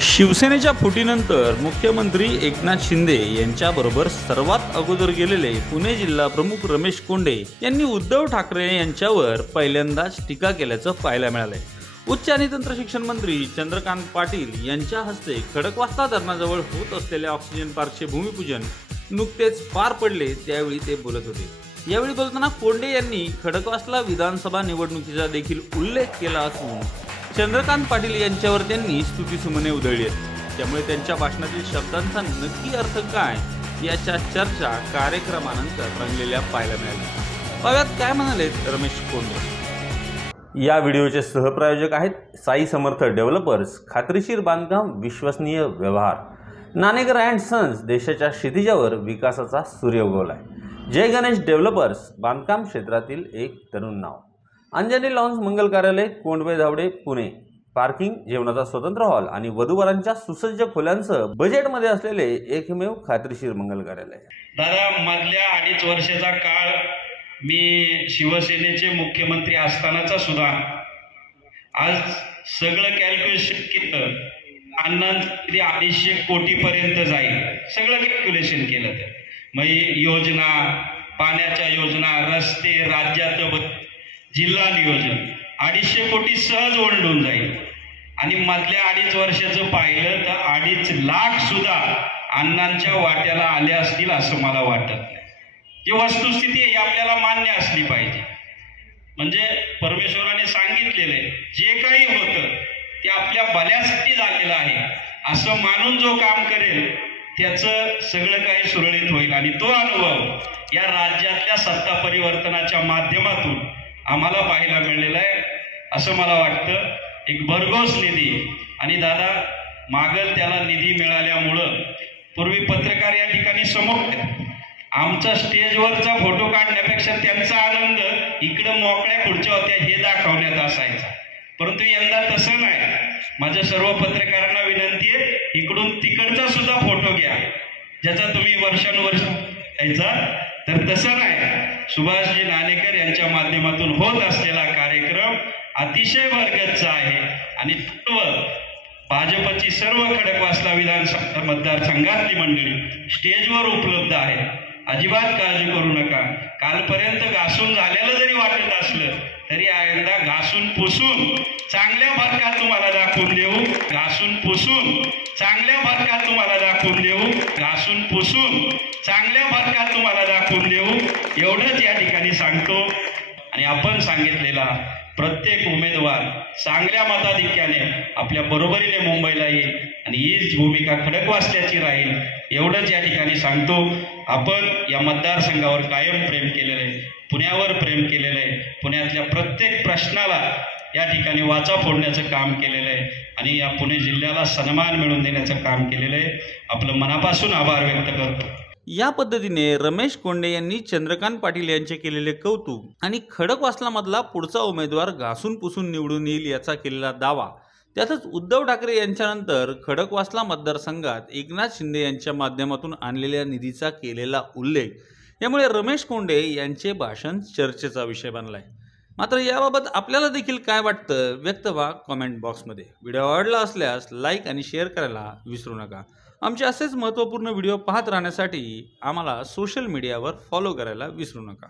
शिवसेनेच्या फुटीनंतर मुख्यमंत्री एकनाथ शिंदे यांच्याबरोबर सर्वात अगोदर गेलेले पुणे जिल्हा प्रमुख रमेश कोंडे यांनी उद्धव ठाकरे यांच्यावर पहिल्यांदाच टीका केल्याचं पाहायला मिळालंय। उच्च आणि तंत्र शिक्षण मंत्री चंद्रकांत पाटील यांच्या हस्ते खडकवासला धरणाजवळ होत असलेल्या ऑक्सिजन पार्कचे भूमिपूजन नुकतेच पार पडले, त्यावेळी ते बोलत होते। यावेळी बोलताना कोंडे यांनी खडकवासला विधानसभा निवडणुकीचा देखील उल्लेख केला असून चंद्रकांत पाटील यांच्यावर त्यांनी स्तुतिसुमने उधळली आहेत। त्यामुळे त्यांच्या भाषणातील शब्दांचा नक्की अर्थ काय याच्या चर्चा कार्यक्रमानंतर रंगलेल्या पाहायला मिळाल्या। पाहूयात काय म्हणाले रमेश कोंडे। या व्हिडिओचे सहप्रायोजक आहेत साई समर्थ डेव्हलपर्स, खात्रीशीर बांधकाम, विश्वसनीय व्यवहार। नाणेकर अँड सन्स देशाच्या क्षितिजावर विकासाचा सूर्य उगवलाय। जय गणेश डेव्हलपर्स, बांधकाम क्षेत्रातील एक तरुण नाव। अंजनी लॉन्स मंगल कार्यालय, कोंडवे धावडे, पुणे। पार्किंग, जेवणाचा स्वतंत्र हॉल आणि वधूवरांच्या सुसज्ज खोल्यांसह बजेटमध्ये असलेले एकमेव खात्रीशीर मंगल कार्यालय। दादा, मधल्या 2.5 वर्षाचा काळ मी शिवसेनेचे मुख्यमंत्री असतानाचा सुद्धा आज सगळं कॅल्क्युलेशन केलं, अन्नांची 250 कोटीपर्यंत जाईल, सगळं कॅल्क्युलेशन केलं तर मग योजना, पाण्याच्या योजना, रस्ते, राज्यात जिल्हा नियोजन 250 कोटी सहज ओंडून जाईल। आणि मधल्या 2.5 वर्षाचं पाहिलं तर 2.5 लाख सुद्धा अण्णांच्या वाट्याला आले असतील असं मला वाटत नाही। ही वस्तुस्थिती ही आपल्याला मान्य असली पाहिजे। म्हणजे परमेश्वराने सांगितलेले जे काही होतं ते आपल्या भल्यासाठी झालेलं आहे असं मानून जो काम करेल त्याचं सगळं काही सुरळीत होईल। आणि तो अनुभव या राज्यातल्या सत्ता परिवर्तनाच्या माध्यमातून आम्हाला पाहायला मिळलेला आहे असं मला वाटतं। एक भरघोस निधी, आणि दादा मागल त्याला निधी मिळाल्यामुळं पूर्वी पत्रकार या ठिकाणी समोर आमचा स्टेजवरचा फोटो काढण्यापेक्षा त्यांचा आनंद इकडं मोकळ्या खुर्च्या होत्या हे दाखवण्यात असायचा, परंतु यंदा तसं नाही। माझ्या सर्व पत्रकारांना विनंती आहे, इकडून तिकडचा सुद्धा फोटो घ्या ज्याचा तुम्ही वर्षानुवर्ष घ्यायचा, तर तसं नाही। सुभाषजी नाणेकर यांच्या माध्यमातून होत असलेला कार्यक्रम अतिशय बरकतचा आहे आणि भाजपची सर्व खडकवासला विधानसभा मतदारसंघातली मंडळी स्टेजवर उपलब्ध आहे। अजिबात काळजी करू नका। कालपर्यंत घासून झालेलं जरी वाटत असलं तरी यंदा घासून पुसून चांगल्या फरकात तुम्हाला दाखवून देऊ, घासून पुसून चांगल्या फरकात तुम्हाला दाखवून देऊ, घासून पुसून चांगल्या फरकात तुम्हाला दाखवून देऊ, एवढंच या ठिकाणी सांगतो। आणि आपण सांगितलेला प्रत्येक उमेदवार चांगल्या मताधिक्याने आपल्या बरोबरीने मुंबईला येईल आणि हीच भूमिका खडकवासल्याची राहील, एवढंच या ठिकाणी सांगतो। आपण या मतदारसंघावर कायम प्रेम केलेलं आहे, पुण्यावर प्रेम केलेलं आहे, पुण्यातल्या प्रत्येक प्रश्नाला या ठिकाणी वाचा फोडण्याचं काम केलेलं आहे आणि या पुणे जिल्ह्याला सन्मान मिळवून देण्याचं काम केलेलं आहे। आपलं मनापासून आभार व्यक्त करतो। या पद्धतीने रमेश कोंडे यांनी चंद्रकांत पाटील यांचे केलेले कौतुक आणि खडकवासला मधला पुढचा उमेदवार घासून पुसून निवडून येईल याचा केलेला दावा, त्यातच उद्धव ठाकरे यांच्यानंतर खडकवासला मतदारसंघात एकनाथ शिंदे यांच्या माध्यमातून आणलेल्या निधीचा केलेला उल्लेख, यामुळे रमेश कोंडे यांचे भाषण चर्चेचा विषय बनलाय। मात्र याबाबत आपल्याला देखील काय वाटतं व्यक्त व्हा कमेंट बॉक्समध्ये। व्हिडिओ आवडला असल्यास लाईक आणि शेअर करायला विसरू नका। आमचे असेच महत्त्वपूर्ण व्हिडिओ पाहत राहण्यासाठी आम्हाला सोशल मीडियावर फॉलो करायला विसरू नका।